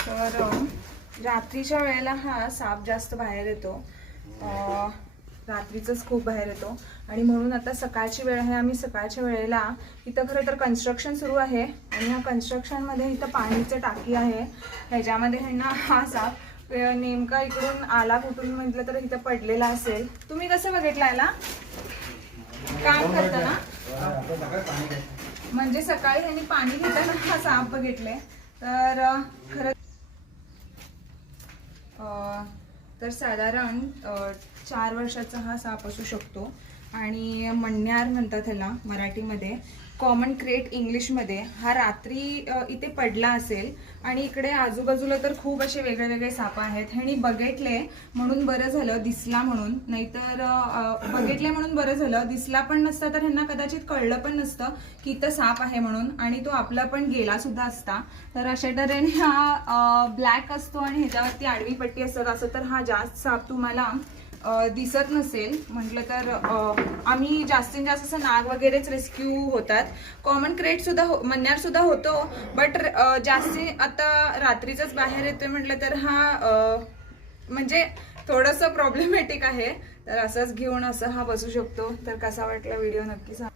तर रात्रीच्या वेळेला हा साप जास्त बाहेर येतो, रात्रीचंच खूप बाहेर येतो आणि म्हणून आता सकाळची वेळ आहे, आम्ही सकाळच्या वेळेला इथं खरं तर कन्स्ट्रक्शन सुरू आहे आणि ह्या कन्स्ट्रक्शनमध्ये इथं पाणीचं टाकी आहे, ह्याच्यामध्ये आहे ना हा साप नेमका इकडून आला कुठून म्हटलं तर इथं पडलेला असेल. तुम्ही कसं बघितलं याला काम करताना? म्हणजे सकाळी ह्यांनी पाणी घेताना हा साप बघितले. तर खरं तर साधारण 4 वर्षाचा हा साप असू शकतो आणि मण्यार म्हणतात ह्याला मराठीमध्ये, कॉमन क्रेट इंग्लिशमध्ये. हा रात्री इथे पडला असेल आणि इकडे आजूबाजूला तर खूप असे वेगळे वेगळे साप आहेत. ह्यानी बघितले म्हणून बरं झालं, दिसला म्हणून, नाहीतर बघितले म्हणून बरं झालं, दिसला पण नसता तर ह्यांना कदाचित कळलं पण नसतं की इथं साप आहे म्हणून आणि तो आपला पण गेला सुद्धा असता. तर अशा तऱ्हेने हा ब्लॅक असतो आणि ह्याच्यावरती आडवी पट्टी असतात. असं तर हा जास्त साप तुम्हाला दिसत नसेल. म्हटलं तर आम्ही जास्तीत जास्त असं नाग वगैरेच रेस्क्यू होतात. कॉमन क्रेट सुद्धा मण्यार सुद्धा होतो, बट जास्ती आता रात्रीच बाहेर येतोय म्हटलं तर हा म्हणजे थोडंसं प्रॉब्लेमॅटिक आहे. तर असंच घेऊन असं हा बसू शकतो. तर कसा वाटला व्हिडिओ नक्की सांगा.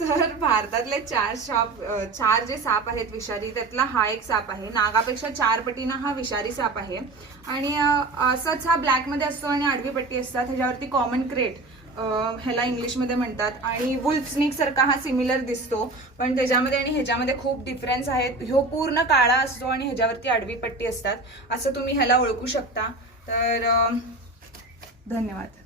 तर भारतातले 4 जे साप आहेत विषारी, त्यातला हा एक साप आहे. नागापेक्षा 4 पटीनं हा विषारी साप आहे आणि असंच हा ब्लॅक मध्ये असतो आणि आडवी पट्टी असतात. ह्याच्यावरती कॉमन क्रेट ह्याला इंग्लिशमध्ये म्हणतात आणि वुल्फ स्नेक सारखा हा सिमिलर दिसतो, पण त्याच्यामध्ये आणि ह्याच्यामध्ये खूप डिफरन्स आहेत. ह्यो पूर्ण काळा असतो आणि ह्याच्यावरती आडवी पट्टी असतात. असं तुम्ही ह्याला ओळखू शकता. तर धन्यवाद.